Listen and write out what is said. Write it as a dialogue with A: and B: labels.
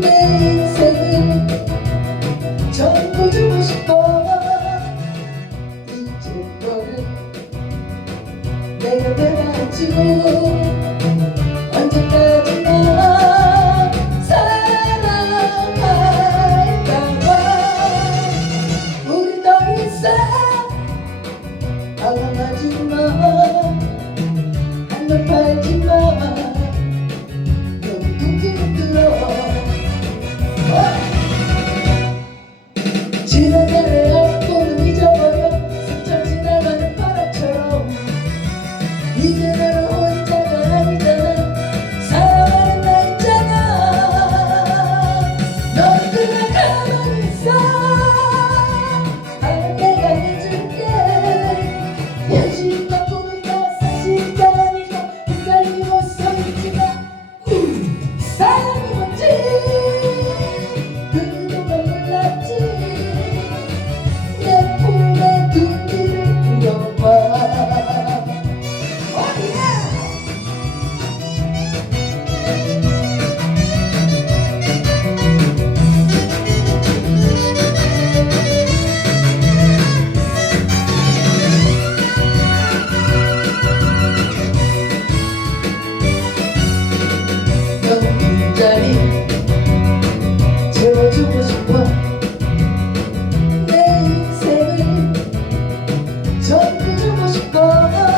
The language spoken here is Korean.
A: 내 인생을 전부 주고 싶어. 잊을 거를 내 곁에 가지고 언제까지나 사랑할까봐. 우리 더 이상 알아가지마. 한눈 팔지마. 주고 싶어. 내 인생을 전부 주고 싶어.